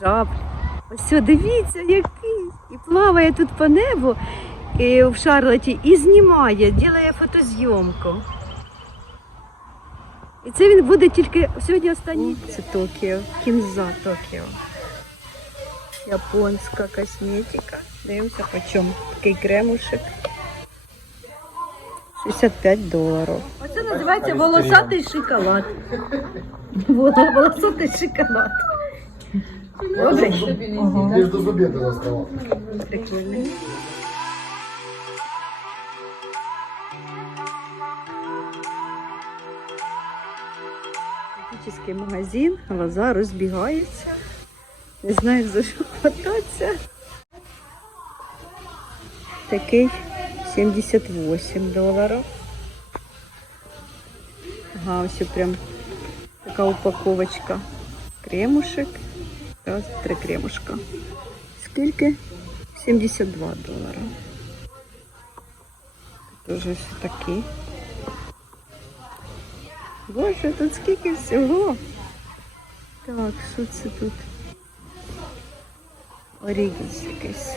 жаб. Ось, дивіться, який. І плаває тут по небу і в Шарлоті і знімає, ділає фотозйомку. І це він буде тільки сьогодні останній. Це Токіо, кінза Токіо. Японська косметика. Дивимося по чому. Такий кремушек. 65 доларів. Оце називається волосатий шоколад. Волосатий шоколад. Добре. Между зубами достала. Прикольно. Косметичний магазин, глаза розбігаються. Не знаю, за що хвататися. Такий 78 доларів. Ага, ось прям така упаковочка. Кремушек. Раз, три кремушка. Скільки? 72 долара. Тоже все такі. Боже, тут скільки всього. Так, що це тут? Орігіс якийсь.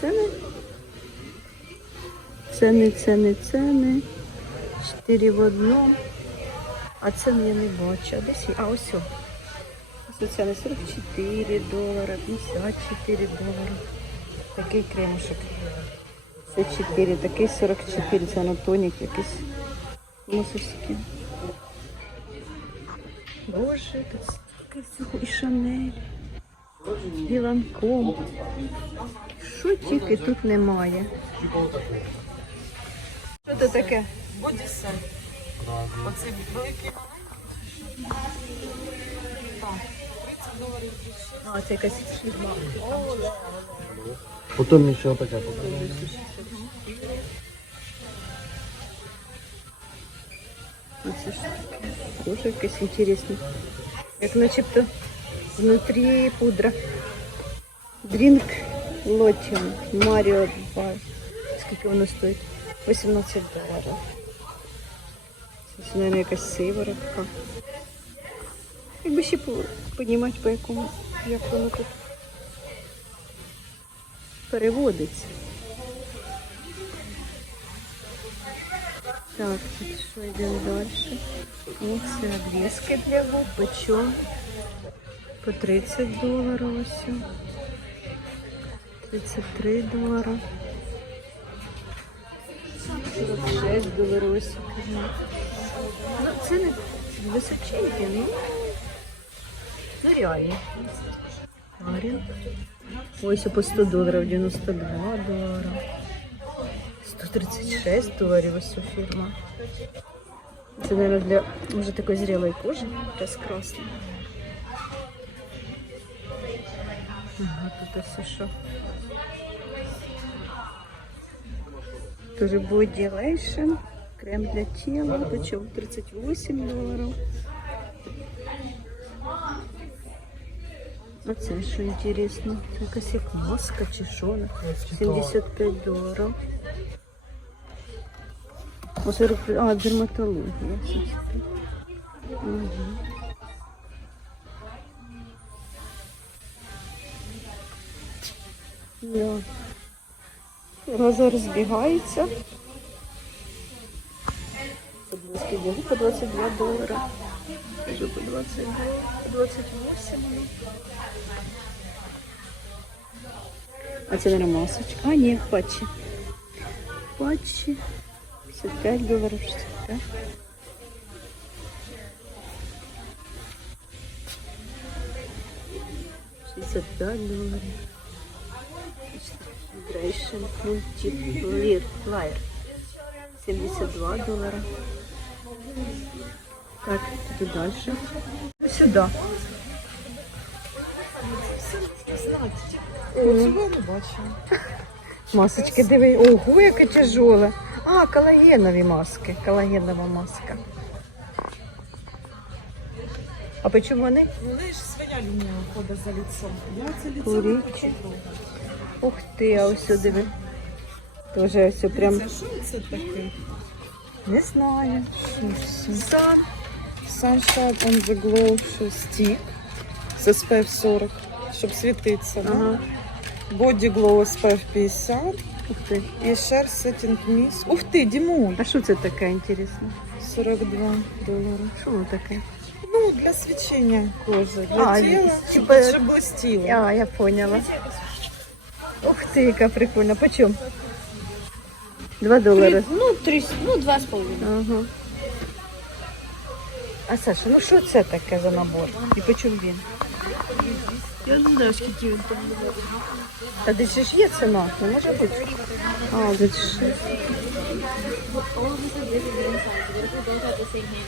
Ціни? Ціни, ціни, ціни. 4 в одному. А ціни я не бачу. А десь є? А ось. Ціни 44 долара, 54 долара. Такий кремушек. Це 4, такий 44, це на тонік якийсь. Мусусики. Боже, тут стільки всього. І Шанель. І. Що тільки тут немає. Що це таке? Бодісе. Оцей великий так, 30 доларів більше. А, це якась фірма. Потом еще такая покажу. Оце що таке? Дуже якесь інтересне. Як начебто внутрі пудра. Дрінк Лотіон Маріо Бар. Скільки воно стоїть? 18 доларів. Це, мабуть, якась сиворотка. Якби ще по- понімати, по якому, як воно тут переводиться. Так, тут що йдемо далі? О, це обвіски для губ. Почем? По 30 доларів ось. 33 долара. 46 доларів ось. Ну, не височенькі, ну. Ну, реально. Аріо. Ось по 100 доларів, 92 долара. 136 доларів ось ця фірма. Це, мабуть, для може такої зрілої кожи. Розкрасно. Ага, тут ось що. Тоже Body Lotion. Крем для тіла. Почем 38 доларів. А це що інтересно? Якась як маска чи що? 75 доларів. О, 40, а, дерматологія. Угу. Да. Глаза розбігаються. По 22 долара. Вже по 22, по 28. А це, наверное, масочка. А, ні, патчі. Патчі. 55 доларів, 65. Шестьдесят пять долларов. Hydration Multiplier. 72 доллара. Так, тут дальше. Сюда. Цього не бачила. Масочки, диви. Ого, яке тяжеле. А, колагенові маски. Колагенова маска. А по чому вони? В неї ж своя лінія ходить за лицом. Я це Куріть. не хочу. Ух ти, а ось сюди диви. Тоже все прям Це що це таке? не знаю. Сан. Sunshine on the Glow Shoe Stick. SPF 40, щоб світитися. Да? Ага. Body Glow SPF 50 Ух ти. і Share Setting Mist. Ух ти, Дімуль! А що це таке інтересно? 42 долари. Що воно таке? Ну, для свічення кожи, для А, тіла, щоб, типа- щоб блистіло. А, я поняла. Ух ти, яка прикольна. По чому? Два долари. Ну, три, ну, два с половиной. Ага. А Саша, ну що це таке за набор? І по чому він? Я не знаю, скільки він там. Та десь же ж є ціна, не може бути. А, десь ж.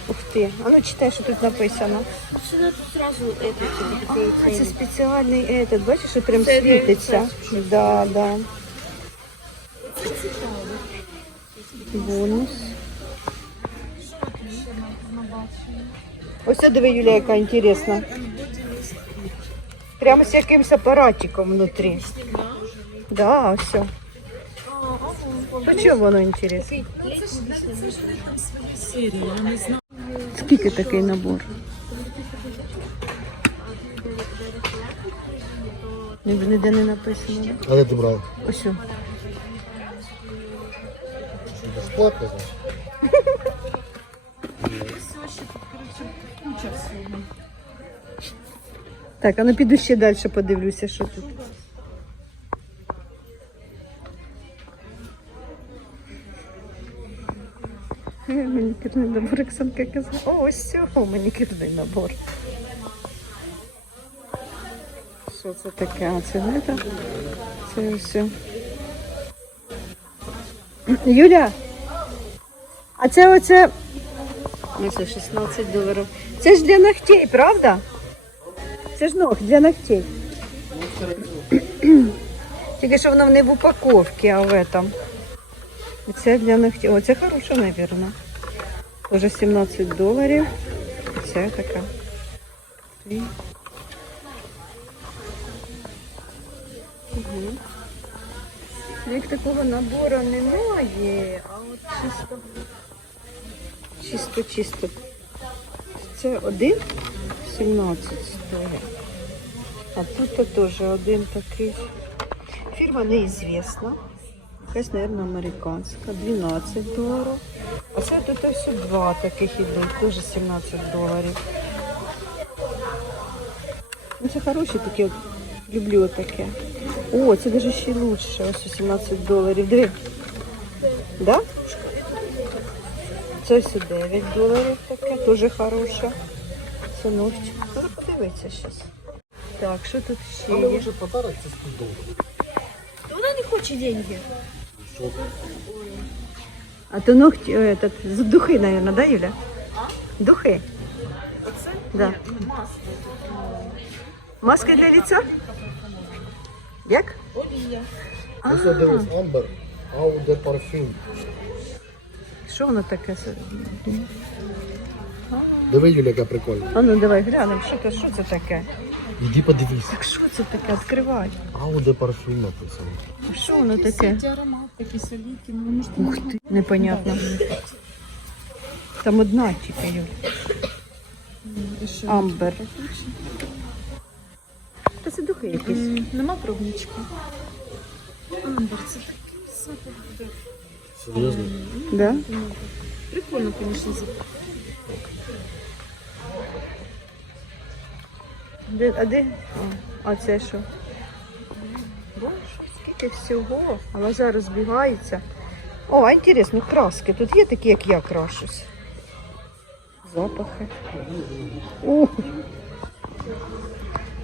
Ух ти. А ну читай, що тут написано. Сюда тут сразу это, типа, такие А це цели. спеціальний этот, бачиш, що прям Це світиться. Да, да. Бонус. Ось це диви, Юля, яка інтересна. Прямо з якимось апаратиком внутрі. Да, все. По чому воно інтересно? Скільки такий набор? Ні- Ніде не написано? А де ти брав? Ось. Безплатно, значить? Куча всього. Так, а ну піду ще далі подивлюся, що тут. Е, Манікюрний набор, Оксанка казала. О, ось цього манікюрний набор. Що це таке? А це не так? Це все. Юля, а це оце. Ну, це 16 доларів. Це ж для ногтей, правда? Це ж ног для ногтей. Тільки що воно не в упаковці, а в этом. Це для ногтей. О, це хороше, мабуть. Уже 17 доларів. Це така. Угу. Як такого набору немає, а от чисто. Чисто, чисто. Це один 17 стоїть. А тут теж один такий. Фірма неізвісна. Якась, мабуть, американська. 12 доларів. А це тут ось два таких ідуть, теж 17 доларів. Ну, це хороші такі, от, люблю таке. О, це навіть ще лучше. Ось 17 доларів. Диви. Да? Це ось 9 доларів таке, теж хороше. Це ногті. Треба подивитися зараз. Так, що тут ще Але є? вже подарок це 100 доларів. Вона не хоче деньги. Що? А то ногті, о, этот, з- духи, наверное, да, Юля? Духи. Оце? Да. Ні, ну, масло. Маска для лица? Як? Олія. Ось я дивись, Амбер, Ау де парфюм. Що воно таке? Диви, Юля, яка прикольна. А ну давай глянемо, що це, що це таке? Іди подивись. Так що це таке? Відкривай. Ау де парфюм написано. Що воно таке? Аромат, такі соліки, ну вони Ух ти, непонятно. Там одна тільки, Юля. Амбер. Та це духи якісь. Нема пробничка. Амбер, це такий запах. Серйозно? Да? Прикольно, звісно, запах. Де, а де? А, а це що? Боже, скільки всього. А глаза розбігаються. О, а інтересно, краски. Тут є такі, як я крашусь. Запахи. Ух.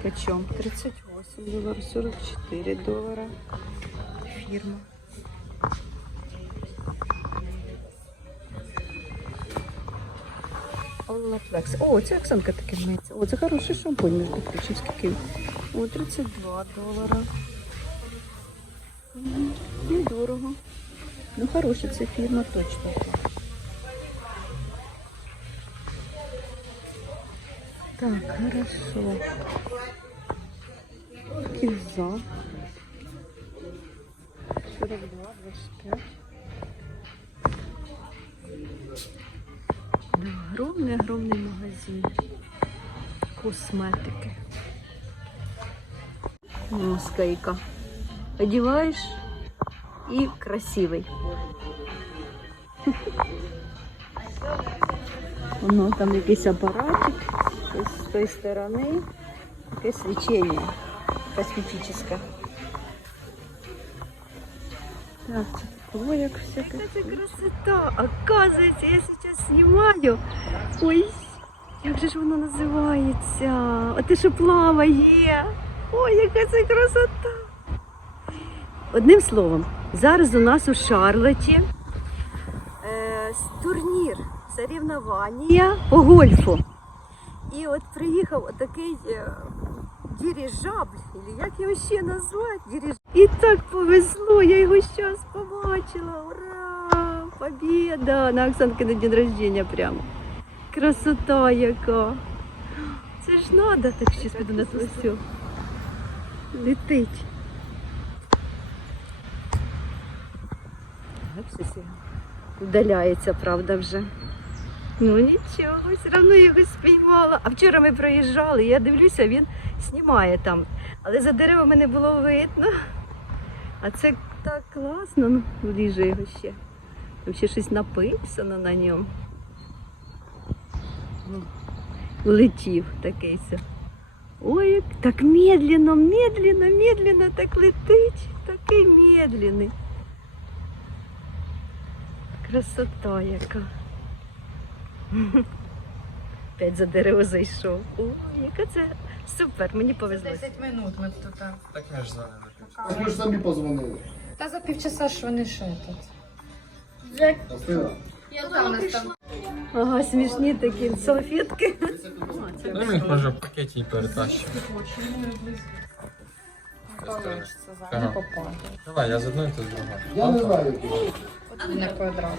Почем? 38 доларів, 44 долара. Фірма. Олаплекс. О, це Оксанка таке миється. О, це хороший шампунь, між прочим. Скільки? О, 32 долара. Недорого. Ну, хороша це фірма точно. Так, хорошо. Кільза. 42, 25. Да, огромный-огромный магазин косметики. Скейка. Одіваєш і красивий. Воно там якийсь апаратик, з тої сторони, якесь свічення косметичне. Так, о, як всяке. Це красота! Оказується, я зараз знімаю. Ой, як же ж воно називається? А те, що плаває. Ой, яка це красота! Одним словом, зараз у нас у Шарлоті е, турнір соревновання по гольфу. І от приїхав отакий дирижабль, или як його ще назвати, дириж... І так повезло, я його зараз побачила. Ура! Побіда! На Оксанки на день рождения прямо. Красота яка. Це ж надо, так щось піду на все. Летить. Удаляється, правда, вже. Ну нічого, все одно його спіймала. А вчора ми проїжджали, я дивлюся, він знімає там. Але за деревами не було видно. А це так класно, ну, вліже його ще. Там ще щось написано на ньому. Ну, Улетів такий все. Ой, як так медленно, медленно, медленно так летить. Такий медленний. Красота яка. Опять за дерево зайшов. Ой, яка це супер, мені повезло. 10 минут ми тут. Так я ж знаю. Ми ж самі позвонили. Та за півчаса ж вони ще тут. Настина. Я там нас. Ага, смішні такі салфетки. Ну, ми їх може в пакеті і перетащимо. Ага. Давай, я з одної, ти з другої. Я не знаю, який. На квадрат.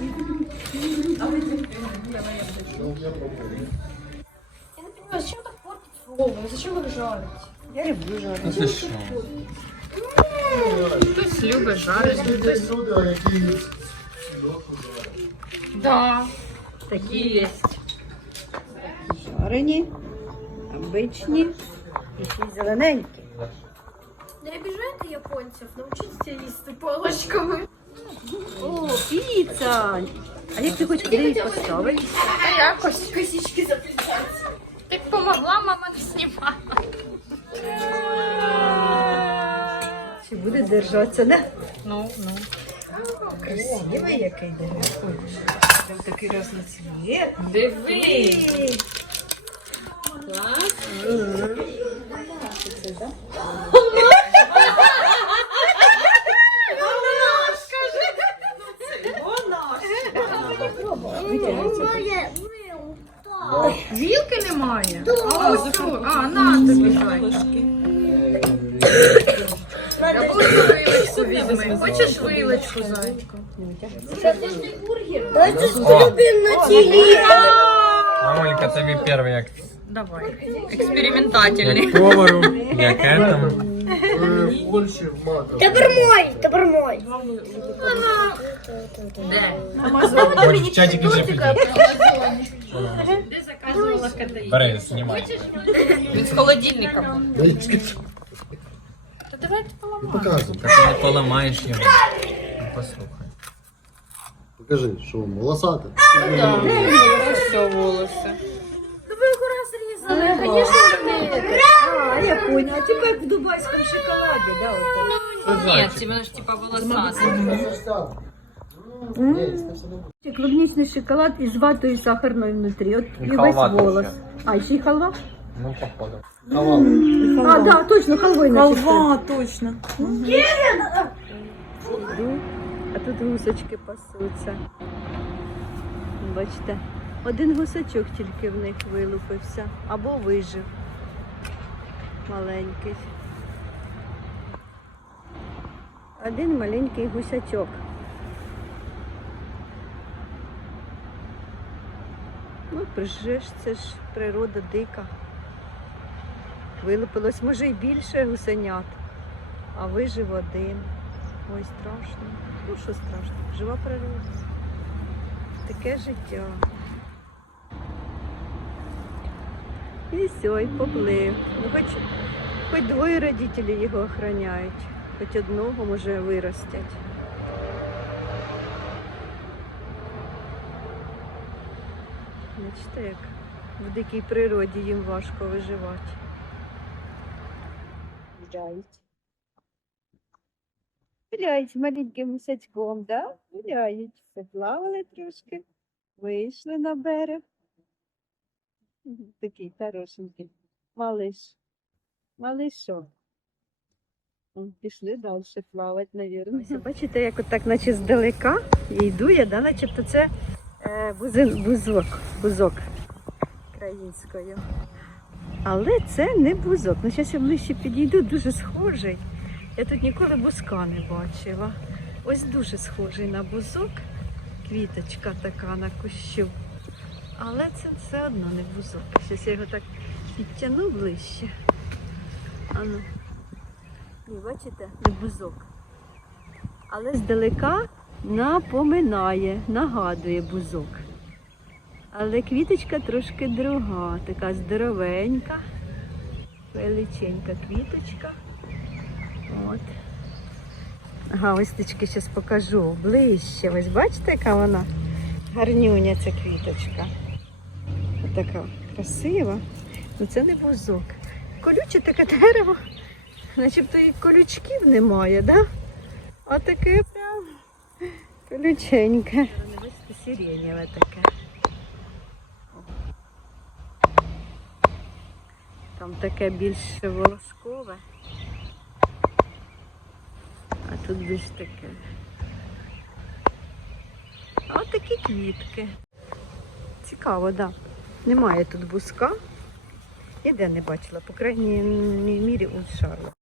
Ну, я. Не понимаю, зачем так портить фрукты? Зачем их жарить? Я люблю жарити. Ну ти що? Хтось любить люди, які Да. Такі Є. жарені, обичні і ще й зелененькі. Не обижайте японцев, научитесь їсти палочками. О, піца! А як ти хочеш куди її поставити? Та якось. Косички заплетать. Ти помогла, мама не знімала. Чи буде держатися? Не? Ну, ну. Красивий який дерево. Там такий разноцвіт. Диви. Вілки вилочку візьми. Хочеш вилочку, зайчку? Мамулька, тобі перший як, Давай. Експериментательний. як повару, як етому. в Польщі в Макро. Де? В чатик вже. Де заказувала КДІ? Бери, знімай. Він з холодильника. Я їй скажу. Та давайте Ну, поламаємо. Показуй. Так ти не поламаєш його. Ну, Послухай. Покажи, що волосати. Все волоси. А, я поняла. Типа як в дубайському шоколаді, да? ото. Це Ні, зайчик. ці вони ж типа волосаті. Ще Клубничний шоколад із ватою і сахарною внутрі. От І і весь халва волос. ще. А, і ще й халва? Ну, походу. А, да, точно, халвою написано. Халва, точно. Йду, а тут гусочки пасуться. Бачите, один гусачок тільки в них вилупився або вижив. Маленький. Один маленький гусячок. Ну, прижеш, це ж природа дика. Вилупилось, може, і більше гусенят, а вижив один. Ой, страшно. Ну що страшно? Жива природа. Таке життя. І все, і поплив. Ну хоч Хоч двоє родителів його охороняють, хоч одного може виростять. Бачите, як в дикій природі їм важко виживати. Гуляють. Гуляють маленьким мисячком, да? Гуляють. Поплавали трошки, вийшли на берег. Такий хорошенький. Малиш. Малишок. М, Пішли далі плавати, навірно. Бачите, як отак, наче здалека, і йду я, да, начебто це е, бузок, бузок українською. Але це не бузок. Ну, зараз я ближче підійду, дуже схожий. Я тут ніколи бузка не бачила. Ось дуже схожий на бузок. Квіточка така на кущу. Але це все одно не бузок. Зараз я його так підтягну ближче. Ану. Ні, бачите, не бузок. Але здалека напоминає, нагадує бузок. Але квіточка трошки друга, така здоровенька, величенька квіточка. От. Ага, ось тички зараз покажу ближче. Ось бачите, яка вона гарнюня ця квіточка. Ось така красива. Ну це не бузок. Колюче таке дерево. Начебто і колючків немає, да? А таке прям колюченьке. Сиренєве таке. Там таке більш волоскове. А тут більш таке. А такі квітки. Цікаво, так. Да. Немає тут буска. Ніде не бачила, по крайній мірі у Шарло.